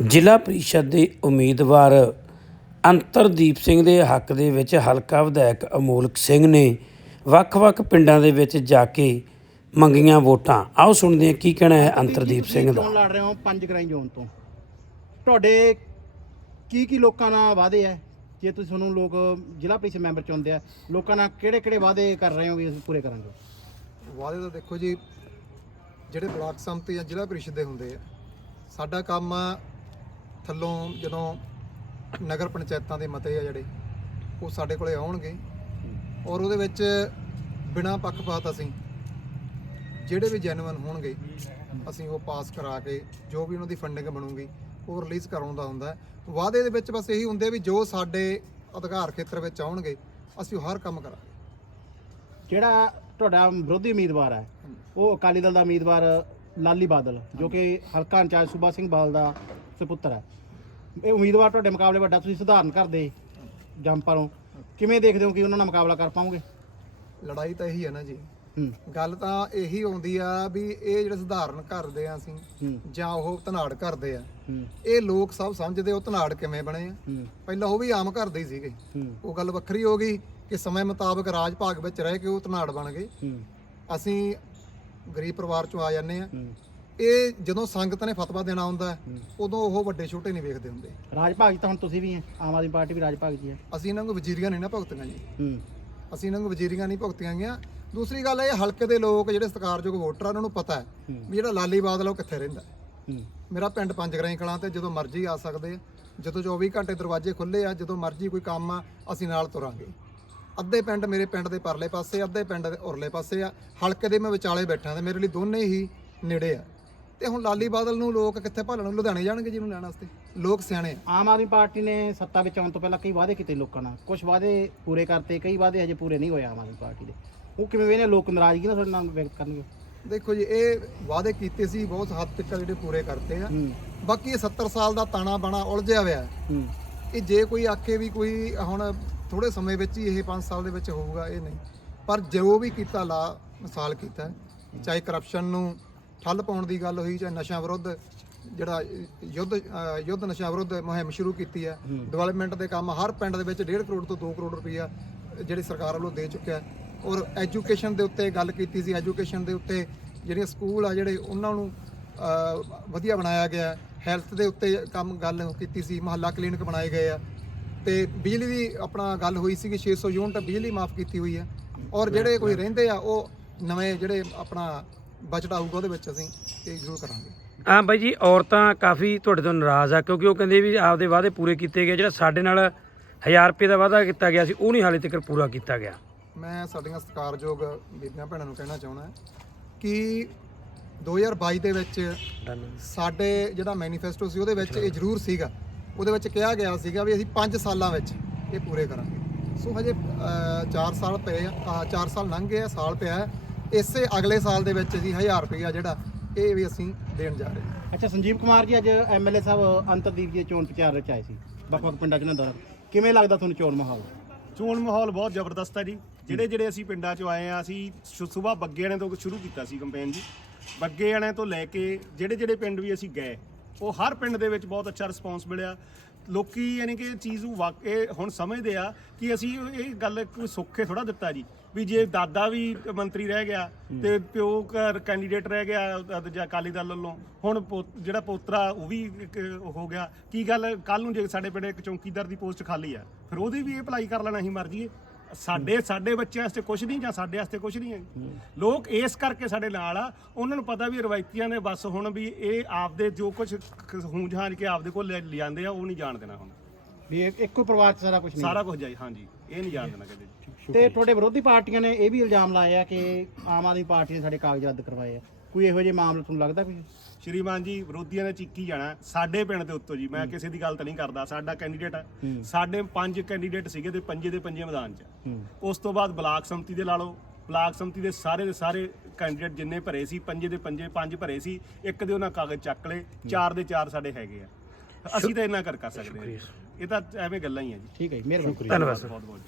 ਜ਼ਿਲ੍ਹਾ ਪ੍ਰੀਸ਼ਦ ਦੇ ਉਮੀਦਵਾਰ ਅੰਤਰਦੀਪ ਸਿੰਘ ਦੇ ਹੱਕ ਦੇ ਵਿੱਚ ਹਲਕਾ ਵਿਧਾਇਕ ਅਮੋਲਕ ਸਿੰਘ ਨੇ ਵੱਖ-ਵੱਖ ਪਿੰਡਾਂ ਦੇ ਵਿੱਚ ਜਾ ਕੇ ਮੰਗੀਆਂ ਵੋਟਾਂ। ਆਓ ਸੁਣਦੇ ਹਾਂ ਕੀ ਕਹਿਣਾ ਹੈ ਅੰਤਰਦੀਪ ਸਿੰਘ ਦਾ। ਚੋਣ ਲੜ ਰਹੇ ਹੋ ਪੰਜ ਗ੍ਰਾਈ ਜ਼ੋਨ ਤੋਂ? ਤੁਹਾਡੇ ਕੀ ਕੀ ਲੋਕਾਂ ਨਾਲ ਵਾਅਦੇ ਹੈ? ਜੇ ਤੁਸੀਂ ਤੁਹਾਨੂੰ ਲੋਕ ਜ਼ਿਲ੍ਹਾ ਪ੍ਰੀਸ਼ਦ ਮੈਂਬਰ ਚੁਣਦੇ ਆ ਲੋਕਾਂ ਨਾਲ ਕਿਹੜੇ ਕਿਹੜੇ ਵਾਅਦੇ ਕਰ ਰਹੇ ਹੋ ਵੀ ਅਸੀਂ ਪੂਰੇ ਕਰਾਂਗੇ? ਵਾਅਦੇ ਤਾਂ ਦੇਖੋ ਜੀ ਜਿਹੜੇ ਬਲਾਕ ਸੰਮਤੀ ਜਾਂ ਜ਼ਿਲ੍ਹਾ ਪ੍ਰੀਸ਼ਦ ਦੇ ਹੁੰਦੇ ਆ ਸਾਡਾ ਕੰਮ ਆ ਥੱਲੋਂ ਜਦੋਂ ਨਗਰ ਪੰਚਾਇਤਾਂ ਦੇ ਮਤੇ ਆ ਜਿਹੜੇ ਉਹ ਸਾਡੇ ਕੋਲੇ ਆਉਣਗੇ। ਔਰ ਉਹਦੇ ਵਿੱਚ ਬਿਨਾਂ ਪੱਖਪਾਤ ਅਸੀਂ ਜਿਹੜੇ ਵੀ ਜੈਨੂਇਨ ਹੋਣਗੇ ਅਸੀਂ ਉਹ ਪਾਸ ਕਰਾ ਕੇ ਜੋ ਵੀ ਉਹਨਾਂ ਦੀ ਫੰਡਿੰਗ ਬਣੂਗੀ ਉਹ ਰਿਲੀਜ਼ ਕਰਾਉਣ ਦਾ ਹੁੰਦਾ। ਵਾਅਦੇ ਦੇ ਵਿੱਚ ਬਸ ਇਹੀ ਹੁੰਦੇ ਵੀ ਜੋ ਸਾਡੇ ਅਧਿਕਾਰ ਖੇਤਰ ਵਿੱਚ ਆਉਣਗੇ ਅਸੀਂ ਉਹ ਹਰ ਕੰਮ ਕਰਾਂਗੇ। ਜਿਹੜਾ ਤੁਹਾਡਾ ਵਿਰੋਧੀ ਉਮੀਦਵਾਰ ਹੈ ਉਹ ਅਕਾਲੀ ਦਲ ਦਾ ਉਮੀਦਵਾਰ ਲਾਲੀ ਬਾਦਲ ਜੋ ਕਿ ਹਲਕਾ ਇੰਚਾਰਜ ਸੂਬਾ ਸਿੰਘ ਬਾਦਲ ਦਾ ਸੁਪੁੱਤਰ ਹੈ। ਇਹ ਉਮੀਦਵਾਰ ਤੁਹਾਡੇ ਮੁਕਾਬਲੇ ਵੱਡਾ ਤੁਸੀਂ ਸਧਾਰਨ ਕਰਦੇ ਜੰਪਰੋਂ ਕਿਵੇਂ ਦੇਖਦੇ ਹੋ ਕਿ ਉਹਨਾਂ ਨਾਲ ਮੁਕਾਬਲਾ ਕਰ ਪਾਓਗੇ? ਲੜਾਈ ਤਾਂ ਇਹੀ ਹੈ ਨਾ ਜੀ। ਗੱਲ ਤਾਂ ਇਹੀ ਆਉਂਦੀ ਆ ਵੀ ਇਹ ਜਿਹੜੇ ਸਧਾਰਨ ਕਰਦੇ ਆ ਅਸੀਂ ਜਾਂ ਉਹ ਧਨਾੜ ਕਰਦੇ ਆ। ਇਹ ਲੋਕ ਸਭ ਸਮਝਦੇ ਉਹ ਧਨਾੜ ਕਿਵੇਂ ਬਣੇ ਆ। ਪਹਿਲਾਂ ਉਹ ਵੀ ਆਮ ਕਰਦੇ ਸੀਗੇ। ਉਹ ਗੱਲ ਵੱਖਰੀ ਹੋ ਗਈ ਕਿ ਸਮੇਂ ਮੁਤਾਬਕ ਰਾਜ ਭਾਗ ਵਿੱਚ ਰਹਿ ਕੇ ਉਹ ਧਨਾੜ ਬਣ ਗਏ। ਅਸੀਂ ਗਰੀਬ ਪਰਿਵਾਰ ਚੋਂ ਆ ਜਾਂਦੇ ਆ। ਇਹ ਜਦੋਂ ਸੰਗਤ ਨੇ ਫਤਵਾ ਦੇਣਾ ਹੁੰਦਾ। ਉਦੋਂ ਉਹ ਵੱਡੇ ਛੋਟੇ ਨਹੀਂ ਵੇਖਦੇ ਹੁੰਦੇ। ਰਾਜ ਭਾਗ 'ਚ ਤਾਂ ਹੁਣ ਤੁਸੀਂ ਵੀ ਹੈ ਆਮ ਆਦਮੀ ਪਾਰਟੀ ਵੀ ਰਾਜ ਭਾਗ 'ਚ ਹੀ। ਅਸੀਂ ਇਹਨਾਂ ਨੂੰ ਵਜ਼ੀਰੀਆਂ ਨਹੀਂ ਨਾ ਭੁਗਤੀਆਂ ਜੀ। ਹੂੰ। ਅਸੀਂ ਇਹਨਾਂ ਨੂੰ ਵਜ਼ੀਰੀਆਂ ਨਹੀਂ ਭੁਗਤੀਆਂ ਗਈਆਂ। ਦੂਸਰੀ ਗੱਲ ਇਹ ਹਲਕੇ ਦੇ ਲੋਕ ਜਿਹੜੇ ਸਤਿਕਾਰਯੋਗ ਵੋਟਰ ਆ ਉਹਨਾਂ ਨੂੰ ਪਤਾ ਹੈ ਵੀ ਜਿਹੜਾ ਲਾਲੀ ਬਾਦਲ ਉਹ ਕਿੱਥੇ ਰਹਿੰਦਾ ਮੇਰਾ ਪਿੰਡ ਪੰਜ ਗਰਾਈ ਕਲਾਂ ਤੇ ਜਦੋਂ ਮਰਜ਼ੀ ਆ ਸਕਦੇ ਆ ਜਦੋਂ 24 ਘੰਟੇ ਦਰਵਾਜ਼ੇ ਖੁੱਲੇ ਆ ਜਦੋਂ ਮਰਜ਼ੀ ਕੋਈ ਕੰਮ ਆ ਅਸੀਂ ਨਾਲ ਤੁਰਾਂਗੇ। ਅੱਧੇ ਪਿੰਡ ਮੇਰੇ ਪਿੰਡ ਦੇ ਪਰਲੇ ਪਾਸੇ ਅੱਧੇ ਪਿੰਡ ਦੇ ਉਰਲੇ ਪਾਸੇ ਆ। ਹਲਕੇ ਦੇ ਮੈਂ ਵਿਚਾਲੇ ਬੈਠਾ ਤੇ ਮੇਰੇ ਲਈ ਦੋਨੇ ਹੀ ਨੇੜੇ ਆ। ਤੇ ਹੁਣ ਲਾਲੀ ਬਾਦਲ ਨੂੰ ਲੋਕ ਕਿੱਥੇ ਭਾਲਣ? ਲੁਧਿਆਣੇ ਜਾਣਗੇ ਜਿਹਨੂੰ ਲੈਣ ਵਾਸਤੇ। ਲੋਕ ਸਿਆਣੇ। ਆ ਆਮ ਆਦਮੀ ਪਾਰਟੀ ਨੇ ਸੱਤਾ ਵਿੱਚ ਆਉਣ ਤੋਂ ਪਹਿਲਾਂ ਕਈ ਵਾਅਦੇ ਕੀਤੇ ਲੋਕਾਂ ਨਾਲ। ਕੁਝ ਵਾਅਦੇ ਪੂਰੇ ਕਰਤੇ ਕਈ ਵਾਅਦੇ ਹਜੇ ਪੂਰੇ ਨਹੀਂ ਹੋਏ ਆਮ ਆਦਮੀ ਪਾਰਟੀ ਦੇ। ਉਹ ਕਿਵੇਂ ਵੇਨੇ ਲੋਕ ਨਾਰਾਜ਼ਗੀ ਨਾਲ ਤੁਹਾਡੇ ਨਾਲ ਵਿਅਕਤ ਕਰਨਗੇ? ਦੇਖੋ ਜੀ ਇਹ ਵਾਅਦੇ ਕੀਤੇ ਸੀ ਬਹੁਤ ਹੱਦ ਤੱਕ ਜਿਹੜੇ ਪੂਰੇ ਕਰਤੇ ਆ। ਹੂੰ। ਬਾਕੀ ਇਹ 70 ਸਾਲ ਦਾ ਤਾਣਾ ਬਾਣਾ ਉਲਝਿਆ ਹੋਇਆ ਹੈ। ਹੂੰ। ਇਹ ਜੇ ਕੋਈ ਆਖੇ ਵੀ ਕੋਈ ਹੁਣ ਥੋੜੇ ਸਮੇਂ ਵਿੱਚ ਹੀ ਇਹ 5 ਸਾਲ ਦੇ ਵਿੱਚ ਹੋਊਗਾ ਇਹ ਨਹੀਂ। ਪਰ ਜੋ ਵੀ ਕੀਤਾ ਲਾ ਮਿਸਾਲ ਕੀਤਾ ਹੈ, ਚਾਹੇ ਕਰਪਸ਼ਨ ਨੂੰ ਠੱਲ ਪਾਉਣ ਦੀ ਗੱਲ ਹੋਈ ਚਾਹੇ ਨਸ਼ਾ ਵਿਰੁੱਧ ਜਿਹੜਾ ਯੁੱਧ ਯੁੱਧ ਨਸ਼ਾ ਵਿਰੁੱਧ ਮੁਹਿੰਮ ਸ਼ੁਰੂ ਕੀਤੀ ਹੈ। ਡਿਵੈਲਪਮੈਂਟ ਦੇ ਕੰਮ ਹਰ ਪਿੰਡ ਦੇ ਵਿੱਚ 1.5 ਕਰੋੜ ਤੋਂ 2 ਕਰੋੜ ਰੁਪਈਆ ਜਿਹੜੀ ਸਰਕਾਰ ਵੱਲੋਂ ਦੇ ਚੁੱਕਿਆ ਹੈ। ਔਰ ਐਜੂਕੇਸ਼ਨ ਦੇ ਉੱਤੇ ਗੱਲ ਕੀਤੀ ਸੀ ਐਜੂਕੇਸ਼ਨ ਦੇ ਉੱਤੇ ਜਿਹੜੀਆਂ ਸਕੂਲ ਆ ਜਿਹੜੇ ਉਹਨਾਂ ਨੂੰ ਵਧੀਆ ਬਣਾਇਆ ਗਿਆ ਹੈਲਥ ਦੇ ਉੱਤੇ ਕੰਮ ਗੱਲ ਕੀਤੀ ਸੀ ਮਹੱਲਾ ਕਲੀਨਿਕ ਬਣਾਏ ਗਏ ਆ। ਤੇ ਬਿਜਲੀ ਦੀ ਆਪਣਾ ਗੱਲ ਹੋਈ ਸੀ ਕਿ 600 ਯੂਨਿਟ ਬਿਜਲੀ ਮਾਫ ਕੀਤੀ ਹੋਈ ਹੈ। ਔਰ ਜਿਹੜੇ ਕੋਈ ਰਹਿੰਦੇ ਆ ਉਹ ਨਵੇਂ ਜਿਹੜੇ ਆਪਣਾ ਬਜਟ ਆਊਗਾ ਉਹਦੇ ਵਿੱਚ ਅਸੀਂ ਇਹ ਜ਼ਰੂਰ ਕਰਾਂਗੇ। ਹਾਂ ਬਾਈ ਜੀ ਔਰਤਾਂ ਕਾਫੀ ਤੁਹਾਡੇ ਤੋਂ ਨਾਰਾਜ਼ ਆ ਕਿਉਂਕਿ ਉਹ ਕਹਿੰਦੇ ਵੀ ਆਪਦੇ ਵਾਅਦੇ ਪੂਰੇ ਕੀਤੇ ਗਏ ਜਿਹੜਾ ਸਾਡੇ ਨਾਲ 1000 ਰੁਪਏ ਦਾ ਵਾਅਦਾ ਕੀਤਾ ਗਿਆ ਸੀ ਉਹ ਨਹੀਂ ਹਾਲੇ ਤੱਕ ਪੂਰਾ ਕੀਤਾ ਗਿਆ। ਮੈਂ ਸਾਡੀਆਂ ਸਤਿਕਾਰਯੋਗ ਬੀਬੀਆਂ ਭੈਣਾਂ ਨੂੰ ਕਹਿਣਾ ਚਾਹੁੰਦਾ ਕਿ 2022 ਦੇ ਵਿੱਚ ਸਾਡੇ ਜਿਹੜਾ ਮੈਨੀਫੈਸਟੋ ਸੀ ਉਹਦੇ ਵਿੱਚ ਇਹ ਜ਼ਰੂਰ ਸੀਗਾ। ਉਹਦੇ ਵਿੱਚ ਕਿਹਾ ਗਿਆ ਸੀਗਾ ਵੀ ਅਸੀਂ 5 ਸਾਲਾਂ ਵਿੱਚ ਇਹ ਪੂਰੇ ਕਰਾਂਗੇ। ਸੋ ਹਜੇ 4 ਸਾਲ ਪਏ ਆ 4 ਸਾਲ ਲੰਘ ਗਏ ਆ ਸਾਲ ਪਿਆ। ਇਸੇ ਅਗਲੇ ਸਾਲ ਦੇ ਵਿੱਚ ਅਸੀਂ 1000 ਰੁਪਇਆ ਜਿਹੜਾ ਇਹ ਵੀ ਅਸੀਂ ਦੇਣ ਜਾ ਰਹੇ ਹਾਂ। ਅੱਛਾ ਸੰਜੀਵ ਕੁਮਾਰ ਜੀ ਅੱਜ ਐਮਐਲਏ ਸਾਹਿਬ ਅੰਤਰਦੀਪ ਜੀ ਚੋਣ ਪ੍ਰਚਾਰ ਵਿੱਚ ਆਏ ਸੀ। ਵੱਖ ਵੱਖ ਪਿੰਡਾਂ 'ਚ ਨਾ ਦੌਰਾ ਕਿਵੇਂ ਲੱਗਦਾ ਤੁਹਾਨੂੰ ਚੋਣ ਮਾਹੌਲ? ਚੋਣ ਮਾਹੌਲ ਬਹੁਤ ਜ਼ਬਰਦਸਤ ਹੈ ਜੀ। ਜਿਹੜੇ ਜਿਹੜੇ ਅਸੀਂ ਪਿੰਡਾਂ 'ਚੋਂ ਆਏ ਆ ਅਸੀਂ ਸਵੇਰ ਬੱਗੇ ਵਾਲਿਆਂ ਤੋਂ ਸ਼ੁਰੂ ਕੀਤਾ ਸੀ ਕੰਪੇਨ ਜੀ। ਬੱਗੇ ਵਾਲਿਆਂ ਤੋਂ ਲੈ ਕੇ ਜਿਹੜੇ ਜਿਹੜੇ ਪਿੰਡ ਵੀ ਅਸੀਂ ਗਏ ਉਹ ਹਰ ਪਿੰਡ ਦੇ ਵਿੱਚ ਬਹੁਤ ਅੱਛਾ ਰਿਸਪੌਂਸ ਮਿਲਿਆ। ਲੋਕੀ ਯਾਨੀ ਕਿ ਇਹ ਚੀਜ਼ ਨੂੰ ਵਾਕਈ ਹੁਣ ਸਮਝਦੇ ਆ ਕਿ ਅਸੀਂ ਇਹ ਗੱਲ ਕੋਈ ਸੁੱਖੇ ਥੋੜਾ ਦਿੱਤਾ ਜੀ ਵੀ ਜੇ ਦਾਦਾ ਵੀ ਮੰਤਰੀ ਰਹਿ ਗਿਆ ਤੇ ਪਿਓ ਘਰ ਕੈਂਡੀਡੇਟ ਰਹਿ ਗਿਆ ਦੂਜਾ ਅਕਾਲੀ ਦਲ ਵੱਲੋਂ ਹੁਣ ਪੋ- ਜਿਹੜਾ ਪੋਤਰਾ ਉਹ ਵੀ ਇੱਕ ਹੋ ਗਿਆ। ਕੀ ਗੱਲ ਕੱਲ ਨੂੰ ਜੇ ਸਾਡੇ ਪਿੰਡ ਇੱਕ ਚੌਂਕੀਦਾਰ ਦੀ ਪੋਸਟ ਖਾਲੀ ਆ ਫਿਰ ਉਹਦੀ ਵੀ ਅਪਲਾਈ ਕਰ ਲੈਣਾ ਅਸੀਂ ਮਰਜ਼ੀ। ਸਾਡੇ ਸਾਡੇ ਬੱਚਿਆਂ ਵਾਸਤੇ ਕੁਝ ਨਹੀਂ ਜਾਂ ਸਾਡੇ ਵਾਸਤੇ ਕੁਝ ਨਹੀਂ ਹੈ। ਲੋਕ ਇਸ ਕਰਕੇ ਸਾਡੇ ਨਾਲ ਆ। ਉਹਨਾਂ ਨੂੰ ਪਤਾ ਵੀ ਰਵਾਇਤੀਆਂ ਨੇ ਬਸ ਹੁਣ ਵੀ ਇਹ ਆਪਦੇ ਜੋ ਕੁਝ ਹਾਂਜ ਕੇ ਆਪਦੇ ਕੋਲ ਲੈ ਲਿਆਂਦੇ ਆ ਉਹ ਨਹੀਂ ਜਾਣ ਦੇਣਾ ਹੁਣ। ਵੀ ਇਹ ਇੱਕੋ ਪਰਿਵਾਰ 'ਚ ਸਾਰਾ ਕੁਝ ਨਹੀਂ। ਸਾਰਾ ਕੁਝ ਜਾਈ ਹਾਂਜੀ ਇਹ ਨਹੀਂ ਜਾਣ ਦੇਣਾ ਕਦੇ। ਤੇ ਤੁਹਾਡੇ ਵਿਰੋਧੀ ਪਾਰਟੀਆਂ ਨੇ ਇਹ ਵੀ ਇਲਜ਼ਾਮ ਲਾਇਆ ਕਿ ਆਮ ਆਦਮੀ ਪਾਰਟੀ ਨੇ ਸਾਡੇ ਕਾਗਜ਼ ਰੱਦ ਕਰਵਾਏ ਆ। ਕੋਈ ਇਹੋ ਜਿਹੇ ਮਾਮਲੇ ਤੁਹਾਨੂੰ ਲੱਗਦਾ ਕੋਈ? ਸ਼੍ਰੀਮਾਨ ਜੀ ਵਿਰੋਧੀਆਂ ਨੇ ਚੀਕੀ ਜਾਣਾ ਸਾਡੇ ਪਿੰਡ ਦੇ ਉੱਤੋਂ ਜੀ ਮੈਂ ਕਿਸੇ ਦੀ ਗੱਲ ਤਾਂ ਨਹੀਂ ਕਰਦਾ। ਸਾਡਾ ਕੈਂਡੀਡੇਟ ਆ ਹੂੰ। ਸਾਡੇ ਪੰਜ ਕੈਂਡੀਡੇਟ ਸੀਗੇ ਤੇ ਪੰਜੇ ਦੇ ਪੰਜੇ ਮੈਦਾਨ 'ਚ। ਉਸ ਤੋਂ ਬਾਅਦ ਬਲਾਕ ਸੰਮਤੀ ਦੇ ਲਾ ਲਓ। ਬਲਾਕ ਸੰਮਤੀ ਦੇ ਸਾਰੇ ਦੇ ਸਾਰੇ ਕੈਂਡੀਡੇਟ ਜਿੰਨੇ ਭਰੇ ਸੀ ਪੰਜੇ ਦੇ ਪੰਜੇ ਪੰਜ ਭਰੇ ਸੀ ਇੱਕ ਦੇ ਉਹਨਾਂ ਕਾਗਜ਼ ਚੱਕ ਲਏ। ਚਾਰ ਦੇ ਚਾਰ ਸਾਡੇ ਹੈਗੇ ਆ। ਅਸੀਂ ਤਾਂ ਇੰਨਾ ਕਰ ਕਰ ਸਕਦੇ ਹਾਂ ਇਹ ਤਾਂ ਐਵੇਂ ਗੱਲਾਂ ਹੀ ਆ ਜੀ। ਠੀਕ ਹੈ ਜੀ ਮਿਹਰਬਾਨੀ। ਧੰਨਵਾਦ ਬਹੁਤ ਬਹੁਤ